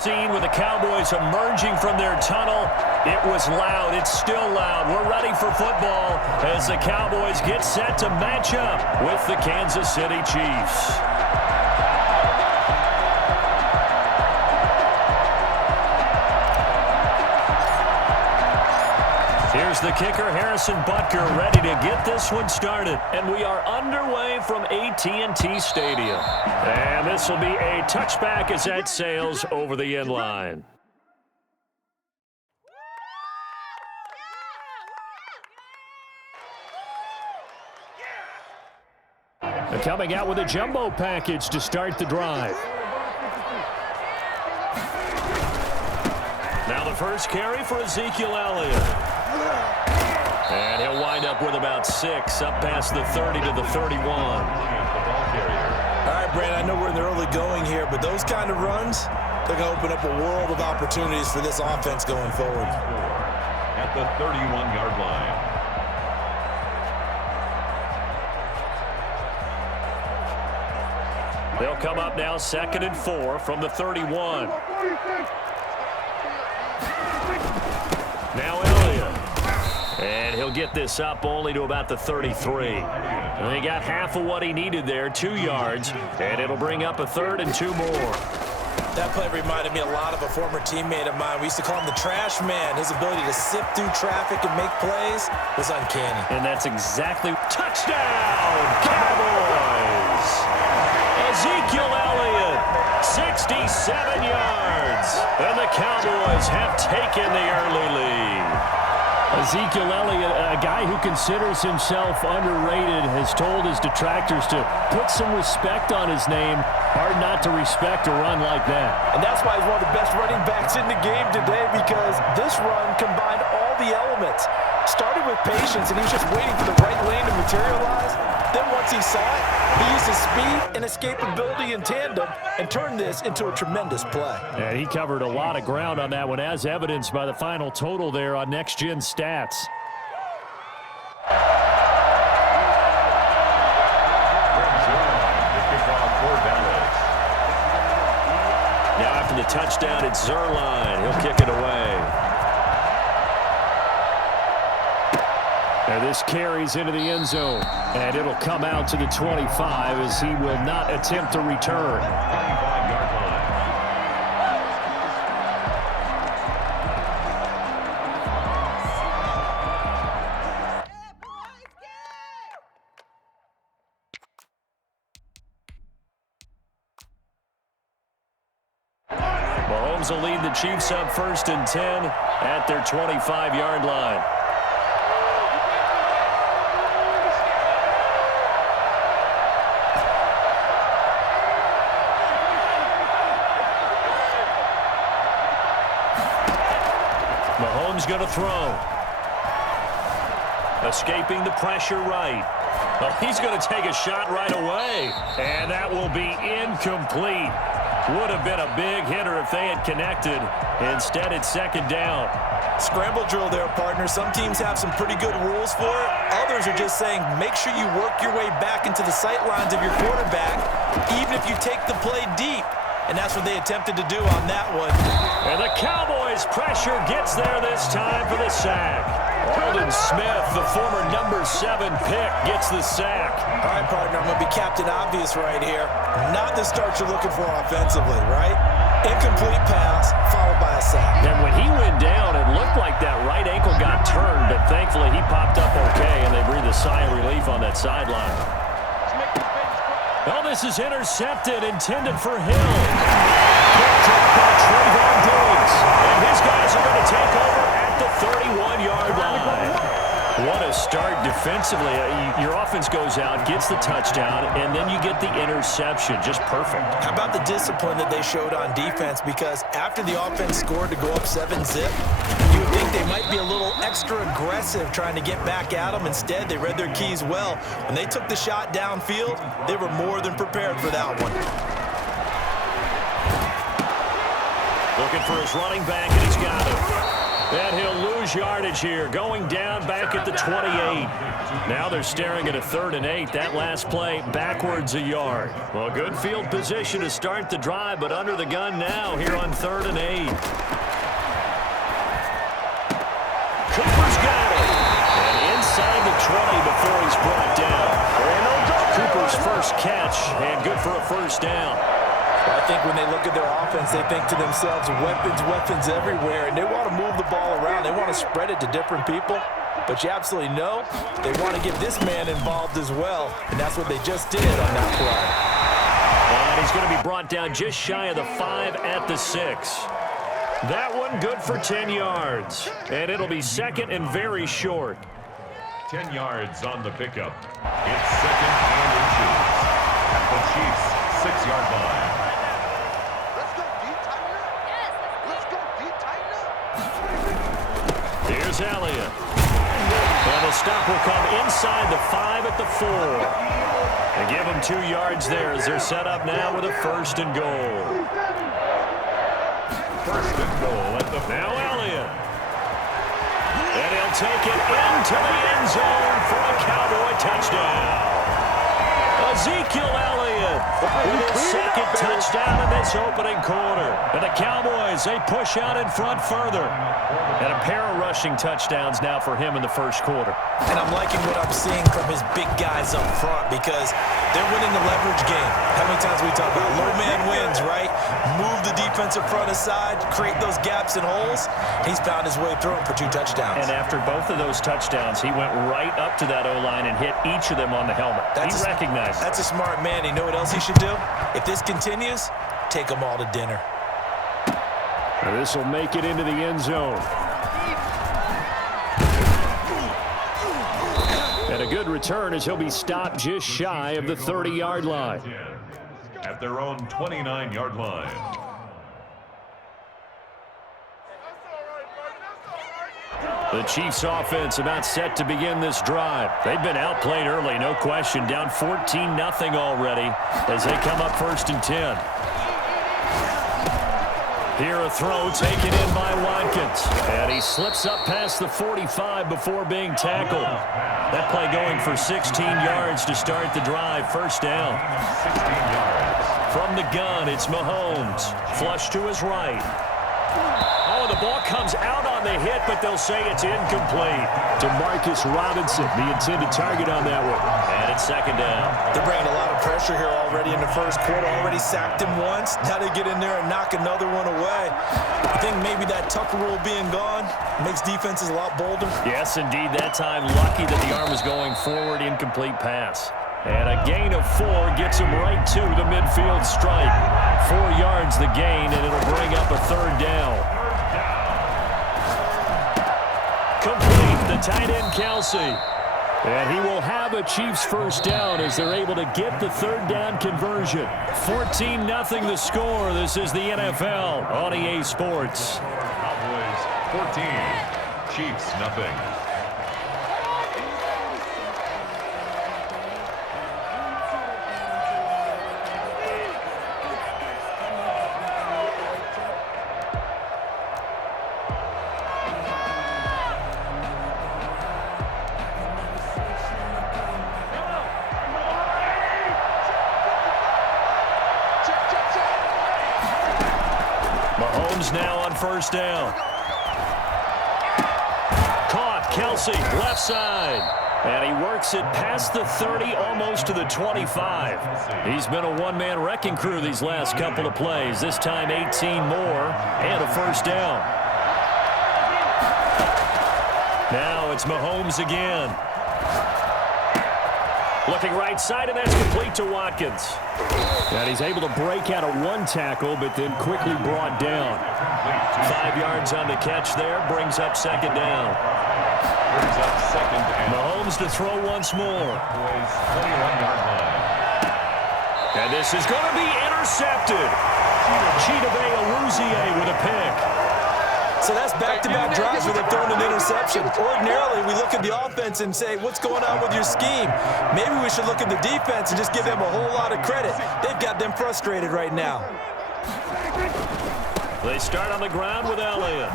Scene with the Cowboys emerging from their tunnel. It was loud. It's still loud. We're ready for football as the Cowboys get set to match up with the Kansas City Chiefs. Here's the kicker, Harrison Butker, ready to get this one started. And we are underway from AT&T Stadium. And this will be a touchback as that sails over the end line. And coming out with a jumbo package to start the drive. Now the first carry for Ezekiel Elliott. And he'll wind up with about 6, up past the 30 to the 31. All right, Brandon, I know we're in the early going here, but those kind of runs, they're going to open up a world of opportunities for this offense going forward. At the 31-yard line. They'll come up now 2nd and 4 from the 31. Now Elliott. And he'll get this up only to about the 33. And he got half of what he needed there, 2 yards. And it'll bring up a 3rd and 2 more. That play reminded me a lot of a former teammate of mine. We used to call him the trash man. His ability to sift through traffic and make plays was uncanny. And that's exactly touchdown, Cowboys! Ezekiel Elliott, 67 yards. And the Cowboys have taken the early lead. Ezekiel Elliott, a guy who considers himself underrated, has told his detractors to put some respect on his name. Hard not to respect a run like that. And that's why he's one of the best running backs in the game today, because this run combined all the elements. Started with patience, and he was just waiting for the right lane to materialize. Then once he saw it, he used his speed and escapability in tandem and turned this into a tremendous play. And he covered a lot of ground on that one, as evidenced by the final total there on Next Gen Stats. Now after the touchdown, it's Zerline. He'll kick it away. And this carries into the end zone. And it'll come out to the 25 as he will not attempt to return. Mahomes will lead the Chiefs up 1st and 10 at their 25-yard line. Mahomes going to throw. Escaping the pressure right. Well, he's going to take a shot right away. And that will be incomplete. Would have been a big hitter if they had connected. Instead, it's 2nd down. Scramble drill there, partner. Some teams have some pretty good rules for it. Others are just saying, make sure you work your way back into the sight lines of your quarterback, even if you take the play deep. And that's what they attempted to do on that one. And the Cowboys' pressure gets there this time for the sack. Aldon Smith, the former number 7 pick, gets the sack. All right, partner, I'm going to be Captain Obvious right here. Not the start you're looking for offensively, right? Incomplete pass, followed by a sack. And when he went down, it looked like that right ankle got turned, but thankfully he popped up okay, and they breathed a sigh of relief on that sideline. Well, this is intercepted, intended for Hill. Picked up by Trayvon Diggs. And his guys are going to take over at the 31-yard line. What a start defensively. Your offense goes out, gets the touchdown, and then you get the interception. Just perfect. How about the discipline that they showed on defense? Because after the offense scored to go up 7-zip, you would think they might be a little extra aggressive trying to get back at them. Instead, they read their keys well. When they took the shot downfield, they were more than prepared for that one. Looking for his running back, and he's got it. And he'll lose yardage here, going down back at the 28. Now they're staring at a 3rd and 8. That last play backwards a yard. Well, good field position to start the drive, but under the gun now here on 3rd and 8. Cooper's got it. And inside the 20 before he's brought down. Cooper's first catch, and good for a first down. I think when they look at their offense, they think to themselves, weapons, weapons everywhere, and they want to move the ball around. They want to spread it to different people, but you absolutely know they want to get this man involved as well, and that's what they just did on that play. And he's going to be brought down just shy of the 5 at the 6. That one good for 10 yards, and it'll be second and very short. 10 yards on the pickup. It's 2nd and inches at the Chiefs' 6-yard line. Here's Elliott. And the stop will come inside the 5 at the 4. They give him 2 yards there as they're set up now with a 1st and goal. 1st and goal at the... Now Elliott. And he'll take it into the end zone for a Cowboy touchdown. Ezekiel Elliott with his 2nd touchdown in this opening quarter. And the Cowboys, they push out in front further. And a pair of rushing touchdowns now for him in the 1st quarter. And I'm liking what I'm seeing from his big guys up front because they're winning the leverage game. How many times we talk about low man wins, right? Move the defensive front aside, create those gaps and holes. He's found his way through them for 2 touchdowns. And after both of those touchdowns, he went right up to that O-line and hit each of them on the helmet. He recognized it. That's a smart man. You know what else he should do? If this continues, take them all to dinner. This will make it into the end zone. And a good return as he'll be stopped just shy of the 30-yard line. At their own 29-yard line. The Chiefs offense about set to begin this drive. They've been outplayed early, no question. Down 14-0 already as they come up 1st and 10. Here a throw taken in by Watkins. And he slips up past the 45 before being tackled. That play going for 16 yards to start the drive. 1st down. 16 yards. From the gun, it's Mahomes. Flush to his right. Oh, the ball comes out on the hit, but they'll say it's incomplete. DeMarcus Robinson, the intended target on that one. And it's 2nd down. They're bringing a lot of pressure here already in the 1st quarter. Already sacked him once. Now they get in there and knock another one away. I think maybe that Tucker rule being gone makes defenses a lot bolder. Yes, indeed. That time, lucky that the arm was going forward. Incomplete pass. And a gain of 4 gets him right to the midfield stripe. 4 yards the gain, and it'll bring up a 3rd down. Complete, the tight end Kelsey. And he will have a Chiefs 1st down as they're able to get the 3rd down conversion. 14-0 the score. This is the NFL on EA Sports. Cowboys 14, Chiefs nothing. Mahomes now on 1st down. Caught, Kelsey, left side. And he works it past the 30, almost to the 25. He's been a one-man wrecking crew these last couple of plays. This time 18 more and a 1st down. Now it's Mahomes again. Looking right side, and that's complete to Watkins. And he's able to break out of 1 tackle, but then quickly brought down. 5 yards on the catch there, brings up 2nd down. Brings up 2nd and... Mahomes to throw once more. 21-yard line. And this is going to be intercepted. Chidobe Awuzie with a pick. So that's back-to-back drives where they've thrown an interception. Ordinarily, we look at the offense and say, what's going on with your scheme? Maybe we should look at the defense and just give them a whole lot of credit. They've got them frustrated right now. They start on the ground with Elliott.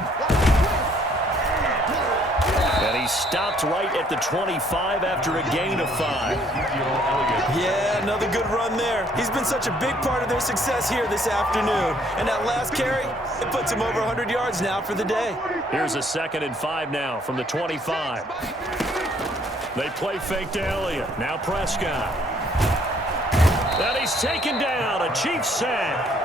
And he stopped right at the 25 after a gain of 5. Yeah, another good run there. He's been such a big part of their success here this afternoon. And that last carry, it puts him over 100 yards now for the day. Here's a 2nd and 5 now from the 25. They play fake to Elliott. Now Prescott. And he's taken down. A Chiefs sack.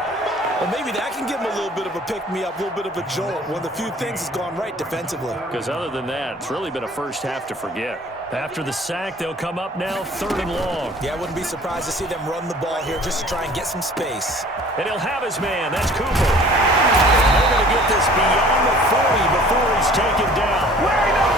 Well, maybe that can give him a little bit of a pick-me-up, a little bit of a jolt. One of the few things that's gone right defensively. Because other than that, it's really been a first half to forget. After the sack, they'll come up now 3rd and long. Yeah, I wouldn't be surprised to see them run the ball here just to try and get some space. And he'll have his man. That's Cooper. They're going to get this beyond the 40 before he's taken down.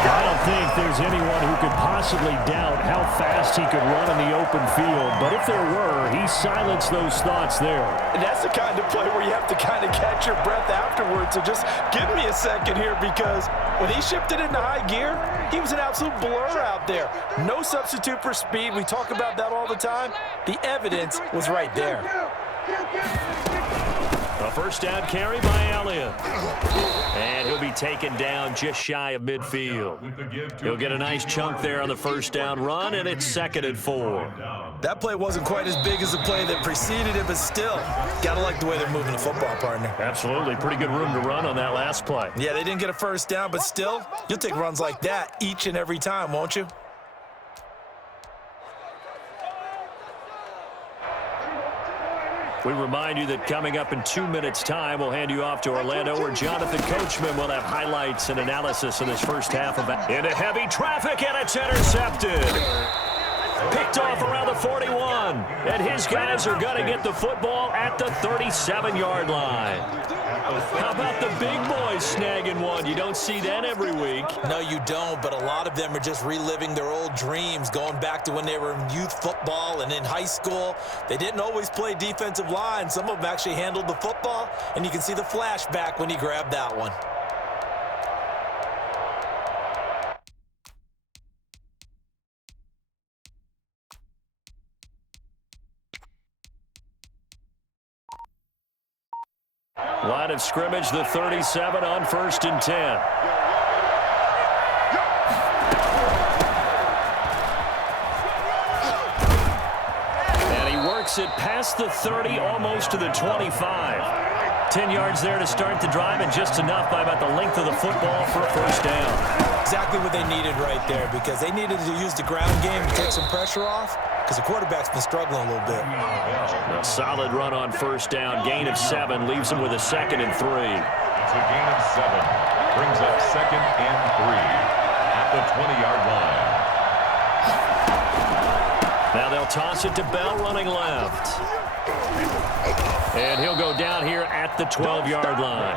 I don't think there's anyone who could possibly doubt how fast he could run in the open field. But if there were, he silenced those thoughts there. And that's the kind of play where you have to kind of catch your breath afterwards. So just give me a second here, because when he shifted into high gear, he was an absolute blur out there. No substitute for speed. We talk about that all the time. The evidence was right there. A first down carry by Elliott. And he'll be taken down just shy of midfield. He'll get a nice chunk there on the first down run, and it's 2nd and 4. That play wasn't quite as big as the play that preceded it, but still, gotta like the way they're moving the football, partner. Absolutely. Pretty good room to run on that last play. Yeah, they didn't get a first down, but still, you'll take runs like that each and every time, won't you? We remind you that coming up in 2 minutes' time, we'll hand you off to Orlando, where Jonathan Coachman will have highlights and analysis in this first half of that. Into heavy traffic, and it's intercepted. Picked off around the 41. And his guys are going to get the football at the 37-yard line. How about the big boys snagging one? You don't see that every week. No, you don't, but a lot of them are just reliving their old dreams, going back to when they were in youth football and in high school. They didn't always play defensive line. Some of them actually handled the football, and you can see the flashback when he grabbed that one. Line of scrimmage, the 37 on 1st and 10. And he works it past the 30, almost to the 25. 10 yards there to start the drive, and just enough by about the length of the football for a first down. Exactly what they needed right there, because they needed to use the ground game to take some pressure off, because the quarterback's been struggling a little bit. A solid run on first down. Gain of 7 leaves him with a 2nd and 3. It's a gain of 7. Brings up 2nd and 3 at the 20-yard line. Now they'll toss it to Bell running left. And he'll go down here at the 12-yard line.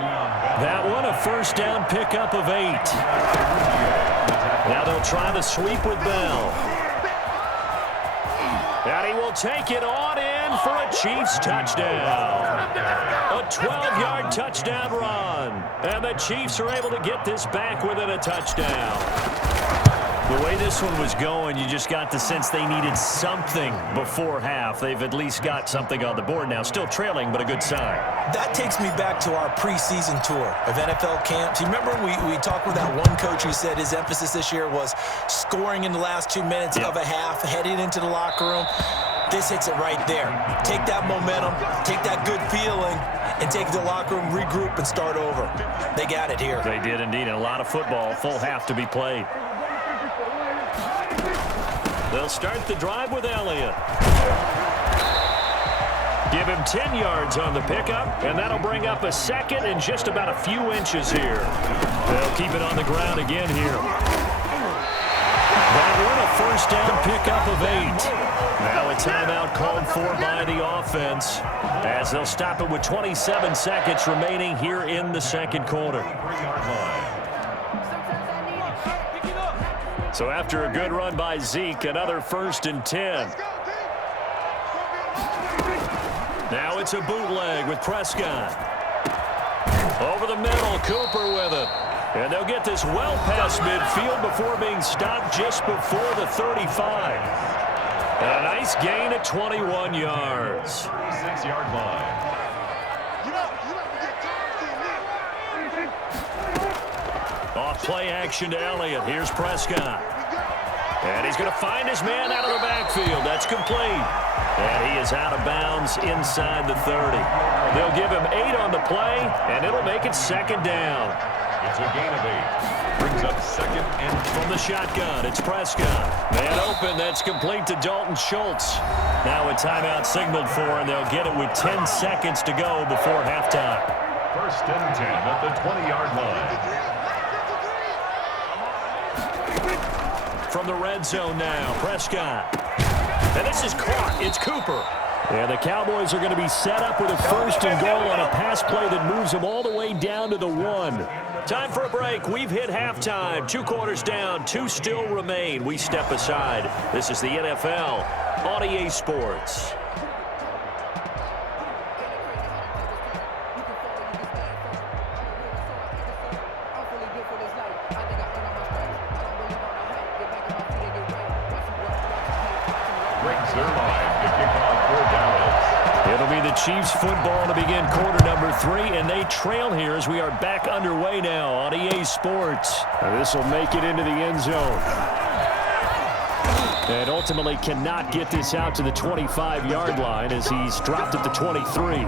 That one, a first down pickup of 8. Now they'll try the sweep with Bell. And he will take it on in for a Chiefs touchdown. A 12-yard touchdown run. And the Chiefs are able to get this back within a touchdown. The way this one was going, you just got the sense they needed something before half. They've at least got something on the board now. Still trailing, but a good sign. That takes me back to our preseason tour of NFL camps. You remember we talked with that one coach who said his emphasis this year was scoring in the last 2 minutes of a half, heading into the locker room. This hits it right there. Take that momentum, take that good feeling, and take it to the locker room, regroup, and start over. They got it here. They did indeed, and a lot of football, full half to be played. They'll start the drive with Elliott. Give him 10 yards on the pickup, and that'll bring up a 2nd and just about a few inches here. They'll keep it on the ground again here. That one, a first down pickup of 8. Now a timeout called for by the offense, as they'll stop it with 27 seconds remaining here in the second quarter. So after a good run by Zeke, another 1st and 10. Now it's a bootleg with Prescott. Over the middle, Cooper with it. And they'll get this well past midfield before being stopped just before the 35. And a nice gain at 21 yards. 6-yard line. Play action to Elliott. Here's Prescott. And he's going to find his man out of the backfield. That's complete. And he is out of bounds inside the 30. They'll give him 8 on the play, and it'll make it second down. It's a gain of 8. Brings up second and from the shotgun. It's Prescott. Man open. That's complete to Dalton Schultz. Now a timeout signaled for, and they'll get it with 10 seconds to go before halftime. First and 10 at the 20-yard line. From the red zone now, Prescott. And this is caught. It's Cooper. And the Cowboys are going to be set up with a first and goal on a pass play that moves them all the way down to the 1. Time for a break. We've hit halftime. 2 quarters down. 2 still remain. We step aside. This is the NFL on EA Sports. It'll be the Chiefs football to begin quarter number 3, and they trail here as we are back underway now on EA Sports. And this will make it into the end zone. And ultimately cannot get this out to the 25-yard line as he's dropped at the 23.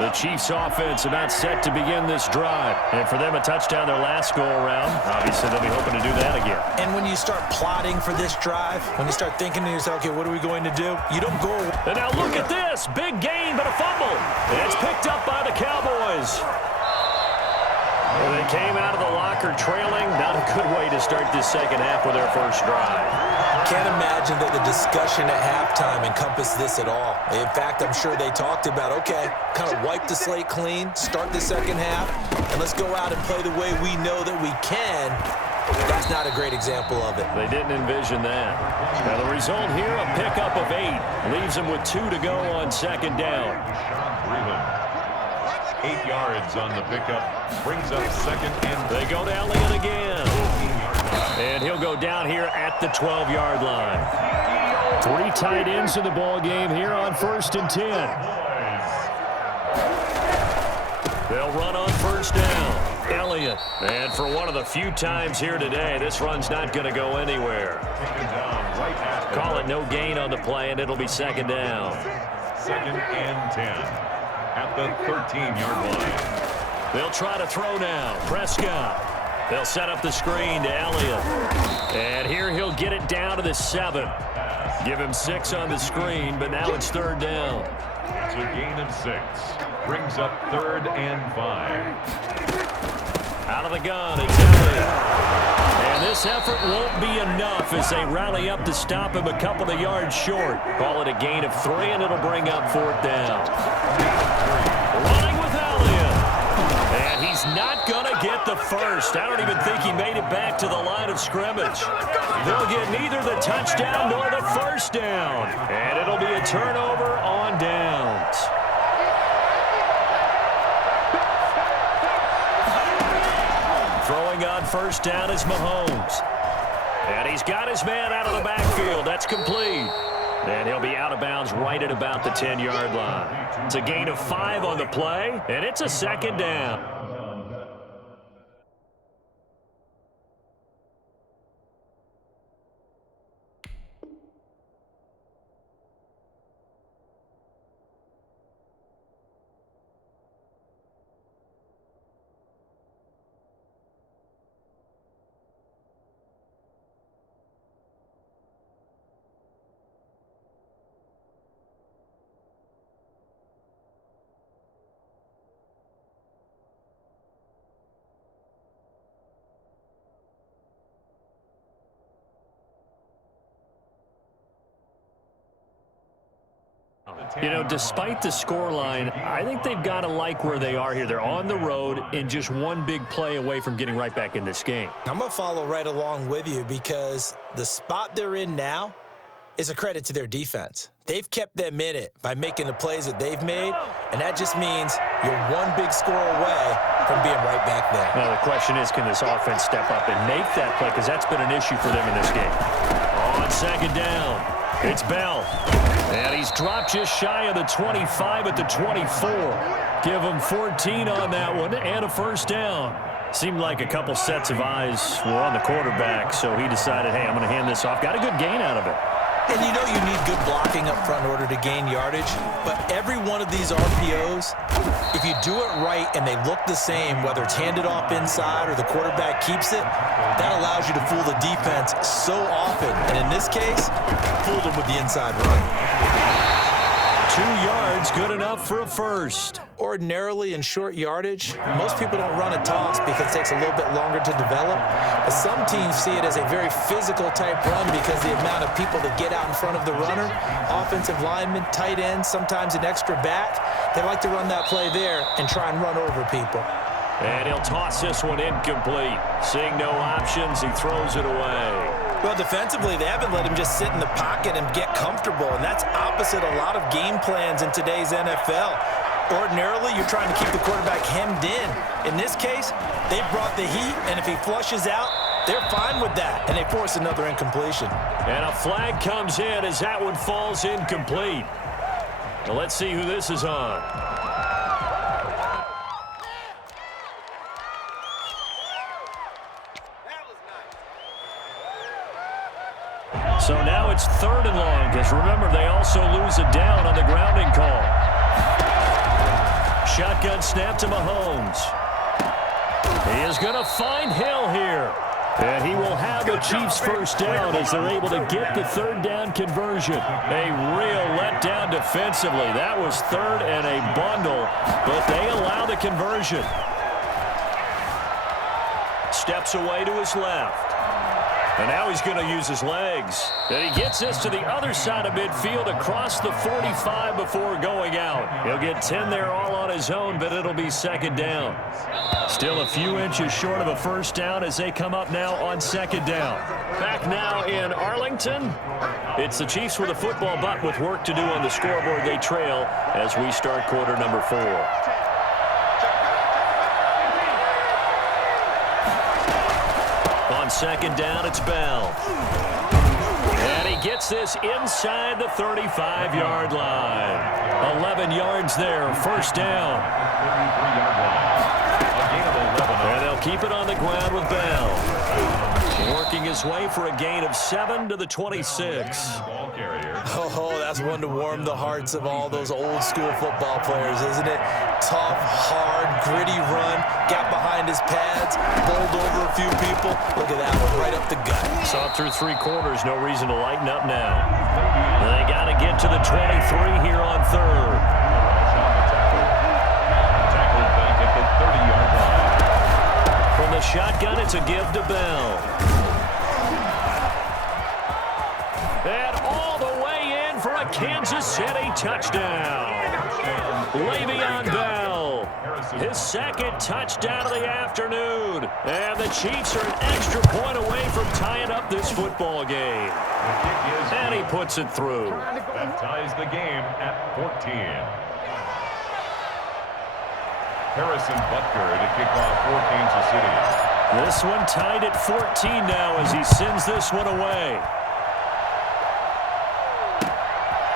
The Chiefs offense about set to begin this drive. And for them, a touchdown their last go-around. Obviously, they'll be hoping to do that again. And when you start plotting for this drive, when you start thinking to yourself, okay, what are we going to do? You don't go. And now look at this. Big gain, but a fumble. It's picked up by the Cowboys. And they came out of the locker trailing. Not a good way to start this second half with their first drive. Can't imagine that the discussion at halftime encompassed this at all. In fact, I'm sure they talked about, okay, kind of wipe the slate clean, start the second half, and let's go out and play the way we know that we can. That's not a great example of it. They didn't envision that. Now the result here, a pickup of 8. Leaves them with 2 to go on second down. 8 yards on the pickup. Brings up second and they go to Elliott again. And he'll go down here at the 12-yard line. 3 tight ends in the ball game here on first and 10. They'll run on first down. Elliott. And for one of the few times here today, this run's not going to go anywhere. Call it no gain on the play, and it'll be second down. Second and 10 at the 13-yard line. They'll try to throw now. Prescott. They'll set up the screen to Elliott. And here he'll get it down to the 7. Give him 6 on the screen, but now it's third down. It's a gain of 6. Brings up third and 5. Out of the gun, it's Elliott. And this effort won't be enough as they rally up to stop him a couple of yards short. Call it a gain of 3, and it'll bring up fourth down. Running with Elliott. And he's not going to get the first. I don't even think he made it back to the line of scrimmage. They'll get neither the touchdown nor the first down. And it'll be a turnover on downs. Throwing on first down is Mahomes. And he's got his man out of the backfield. That's complete. And he'll be out of bounds right at about the 10-yard line. It's a gain of 5 on the play, and it's a second down. You know, despite the scoreline, I think they've got to like where they are here. They're on the road and just one big play away from getting right back in this game. I'm going to follow right along with you because the spot they're in now is a credit to their defense. They've kept them in it by making the plays that they've made, and that just means you're one big score away from being right back there. Now, the question is, can this offense step up and make that play? Because that's been an issue for them in this game. On second down, it's Bell. And he's dropped just shy of the 25 at the 24. Give him 14 on that one and a first down. Seemed like a couple sets of eyes were on the quarterback, so he decided, hey, I'm going to hand this off. Got a good gain out of it. And you know you need good blocking up front in order to gain yardage, but every one of these RPOs, if you do it right and they look the same, whether it's handed off inside or the quarterback keeps it, that allows you to fool the defense so often. And in this case, fooled them with the inside run. 2 yards, good enough for a first. Ordinarily in short yardage, most people don't run a toss because it takes a little bit longer to develop. But some teams see it as a very physical type run because the amount of people that get out in front of the runner, offensive linemen, tight ends, sometimes an extra back, they like to run that play there and try and run over people. And he'll toss this one incomplete. Seeing no options, he throws it away. Well, defensively, they haven't let him just sit in the pocket and get comfortable, and that's opposite a lot of game plans in today's NFL. Ordinarily, you're trying to keep the quarterback hemmed in. In this case, they brought the heat, and if he flushes out, they're fine with that, and they force another incompletion. And a flag comes in as that one falls incomplete. Now let's see who this is on. So now it's 3rd and long, because remember, they also lose a down on the grounding call. Shotgun snap to Mahomes. He is going to find Hill here. And he will have the Chiefs first down as they're able to get the 3rd down conversion. A real letdown defensively. That was 3rd and a bundle, but they allow the conversion. Steps away to his left. And now he's going to use his legs. And he gets this to the other side of midfield across the 45 before going out. He'll get 10 there all on his own, but it'll be 2nd down. Still a few inches short of a first down as they come up now on 2nd down. Back now in Arlington. It's the Chiefs with a football, but with work to do on the scoreboard, they trail as we start quarter number 4. On 2nd down, it's Bell. And he gets this inside the 35-yard line. 11 yards there, first down. And they'll keep it on the ground with Bell. Working his way for a gain of 7 to the 26. Oh, that's one to warm the hearts of all those old school football players, isn't it? Tough, hard, gritty run, got behind his pads, bowled over a few people. Look at that one, right up the gut. Saw through 3 quarters, no reason to lighten up now. They got to get to the 23 here on 3rd. Tackled back at the 30-yard line. From the shotgun, it's a give to Bell. And all the way in for a Kansas City touchdown. Le'Veon Bell, his 2nd touchdown of the afternoon. And the Chiefs are an extra point away from tying up this football game. And he puts it through. That ties the game at 14. Harrison Butker to kick off for Kansas City. This one tied at 14 now as he sends this one away.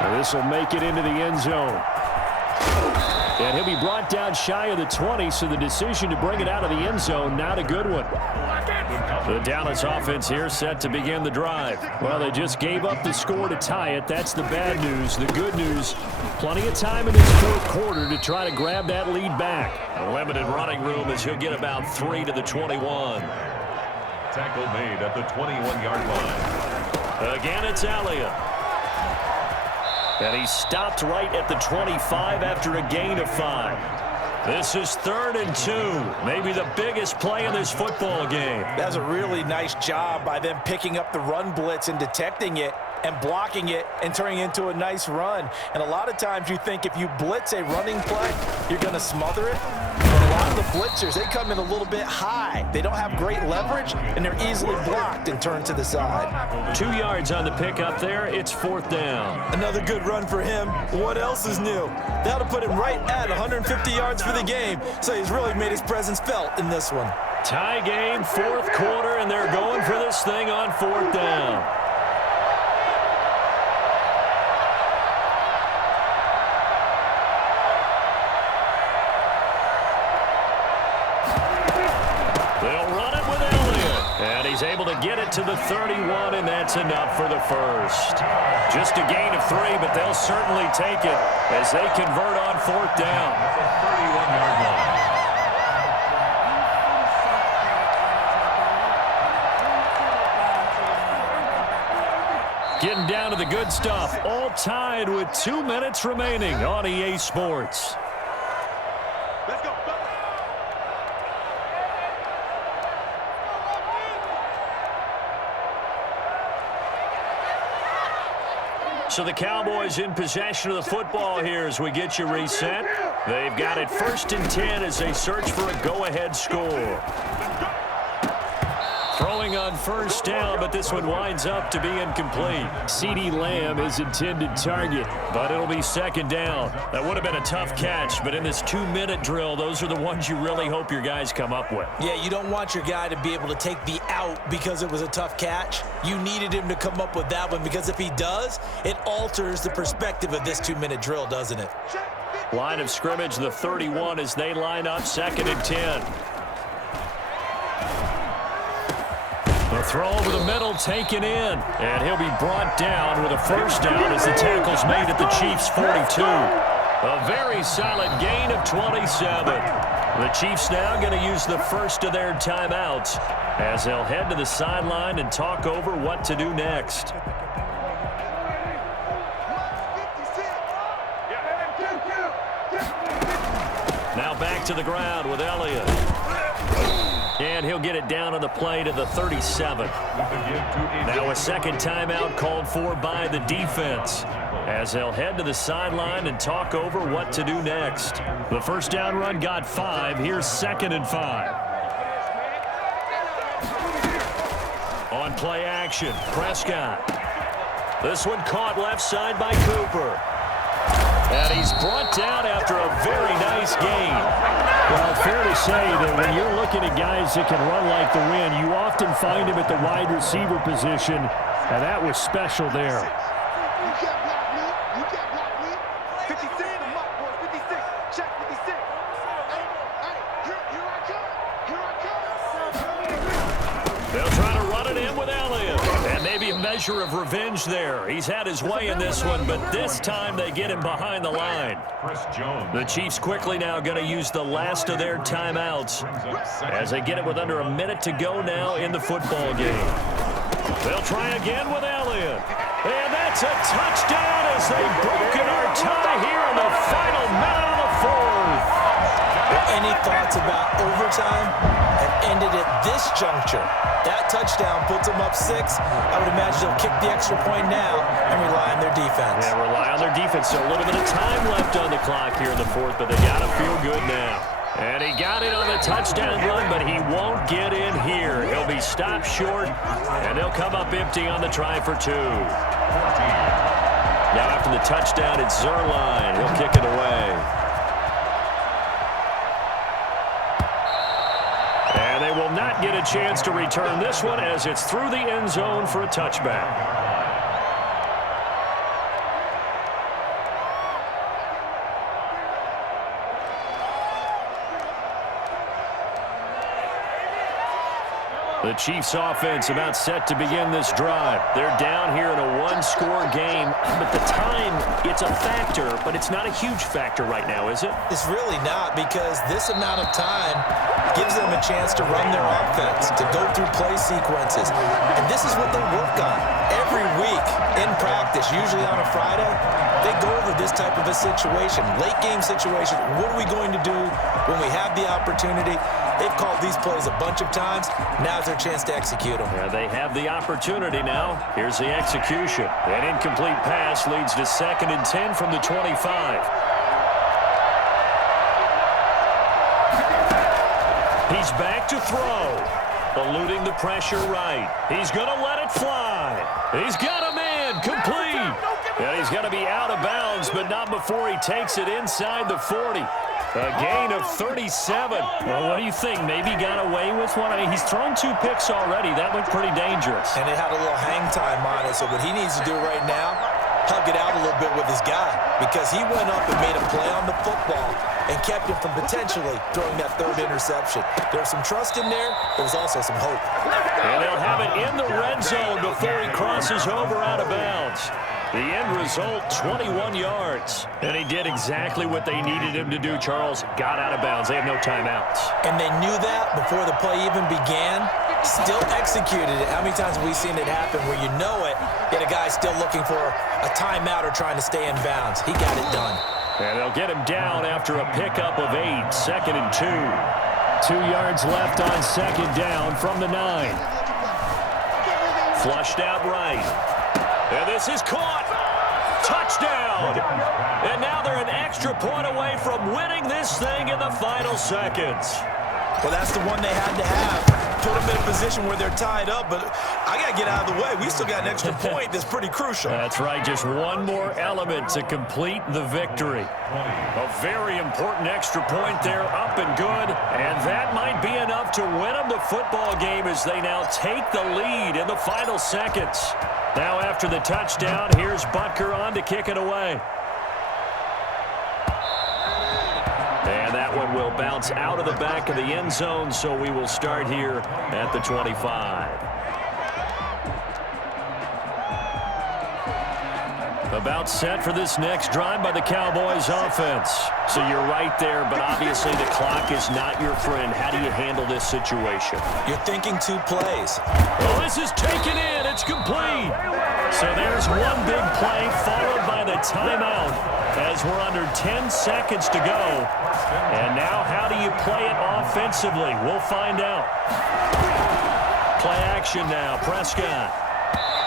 And this will make it into the end zone. And he'll be brought down shy of the 20, so the decision to bring it out of the end zone, not a good one. The Dallas offense here set to begin the drive. Well, they just gave up the score to tie it. That's the bad news. The good news, plenty of time in this 4th quarter to try to grab that lead back. A limited running room as he'll get about 3 to the 21. Tackle made at the 21-yard line. Again, it's Elliott. And he stopped right at the 25 after a gain of 5. This is 3rd and 2. Maybe the biggest play in this football game. That's a really nice job by them picking up the run blitz and detecting it and blocking it and turning it into a nice run. And a lot of times you think if you blitz a running play, you're going to smother it. But a lot of the blitzers, they come in a little bit high. They don't have great leverage, and they're easily blocked and turned to the side. 2 yards on the pickup there. It's 4th down. Another good run for him. What else is new? That'll put him right at 150 yards for the game, so he's really made his presence felt in this one. Tie game, 4th quarter, and they're going for this thing on 4th down. And he's able to get it to the 31, and that's enough for the first. Just a gain of 3, but they'll certainly take it as they convert on 4th down. 31-yard line. Getting down to the good stuff, all tied with 2 minutes remaining on EA Sports. Let's go. So the Cowboys in possession of the football here as we get you reset. They've got it 1st and 10 as they search for a go-ahead score. Throwing on 1st down, but this one winds up to be incomplete. CeeDee Lamb is intended target, but it'll be 2nd down. That would have been a tough catch, but in this 2-minute drill, those are the ones you really hope your guys come up with. Yeah, you don't want your guy to be able to take the out because it was a tough catch. You needed him to come up with that one because if he does, it alters the perspective of this 2-minute drill, doesn't it? Line of scrimmage, the 31 as they line up 2nd and 10. The throw over the middle taken in, and he'll be brought down with a 1st down as the tackle's made at the Chiefs' 42. A very solid gain of 27. The Chiefs now going to use the first of their timeouts as they'll head to the sideline and talk over what to do next. Now back to the ground with Elliott. And he'll get it down on the play to the 37. Now a 2nd timeout called for by the defense as they'll head to the sideline and talk over what to do next. The 1st down run got 5. Here's 2nd and 5. On play action, Prescott. This one caught left side by Cooper. And he's brought down after a very nice gain. Well, fair to say that when you're looking at guys that can run like the wind, you often find him at the wide receiver position, and that was special there. You can't block me. You can't block me. 56 the mark, boys. 56. Check 56. Hey, here I come. Here I come. They'll try to run it in with Elliott. And maybe a measure of revenge there. He's had his way in this one, but this time they get him behind the line. The Chiefs quickly now going to use the last of their timeouts as they get it with under a minute to go now in the football game. They'll try again with Elliott. And that's a touchdown as they've broken our tie here in the final minute of the 4th. Any thoughts about overtime have ended at this juncture? That touchdown puts them up 6. I would imagine they'll kick the extra point now and rely on their defense. Yeah, rely on their defense. So a little bit of time left on the clock here in the 4th, but they got to feel good now. And he got it on the touchdown run, but he won't get in here. He'll be stopped short, and they'll come up empty on the try for 2. Now after the touchdown, it's Zerline. He'll kick it away. And they will not get a chance to return this one as it's through the end zone for a touchback. The Chiefs offense about set to begin this drive. They're down here in a one-score game, but the time, it's a factor, but it's not a huge factor right now, is it? It's really not, because this amount of time gives them a chance to run their offense, to go through play sequences. And this is what they work on every week in practice, usually on a Friday. They go over this type of a situation, late game situation. What are we going to do when we have the opportunity? They've called these plays a bunch of times. Now's their chance to execute them. Yeah, they have the opportunity now. Here's the execution. An incomplete pass leads to 2nd and 10 from the 25. He's back to throw. Eluding the pressure right. He's going to let it fly. He's got a man. Complete. And he's going to be out of bounds, but not before he takes it inside the 40. A gain of 37. Well, what do you think? Maybe got away with one? I mean, he's thrown 2 picks already. That looked pretty dangerous. And it had a little hang time on it, so what he needs to do right now, hug it out a little bit with his guy because he went up and made a play on the football and kept him from potentially throwing that third interception. There's some trust in there. There's also some hope. And they'll have it in the red zone before he crosses over out of bounds. The end result, 21 yards. And he did exactly what they needed him to do, Charles. Got out of bounds. They have no timeouts. And they knew that before the play even began. Still executed it. How many times have we seen it happen where you know it, yet a guy's still looking for a timeout or trying to stay in bounds? He got it done. And they'll get him down after a pickup of 8, 2nd and 2. 2 yards left on 2nd down from the 9. Flushed out right. And this is caught. Touchdown. And now they're an extra point away from winning this thing in the final seconds. Well, that's the one they had to have. Put them in a position where they're tied up, but I got to get out of the way. We still got an extra point that's pretty crucial. That's right. Just one more element to complete the victory. A very important extra point there, up and good. And that might be enough to win them the football game as they now take the lead in the final seconds. Now after the touchdown, here's Butker on to kick it away. And that one will bounce out of the back of the end zone, so we will start here at the 25. About set for this next drive by the Cowboys offense. So you're right there, but obviously the clock is not your friend. How do you handle this situation? You're thinking 2 plays. Well, this is taken in. It's complete. So there's one big play followed by the timeout as we're under 10 seconds to go. And now how do you play it offensively? We'll find out. Play action now. Prescott.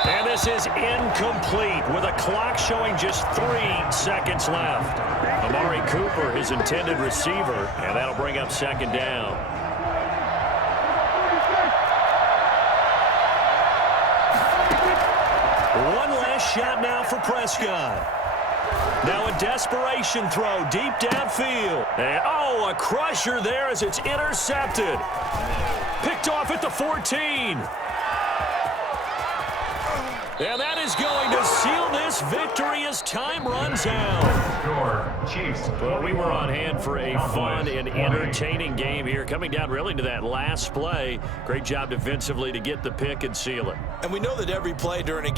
And this is incomplete with a clock showing just 3 seconds left. Amari Cooper, his intended receiver, and that'll bring up 2nd down. One last shot now for Prescott. Now a desperation throw deep downfield. And, oh, a crusher there as it's intercepted. Picked off at the 14. And that is going to seal this victory as time runs out. Chiefs. Well, we were on hand for a fun and entertaining game here. Coming down really to that last play. Great job defensively to get the pick and seal it. And we know that every play during a game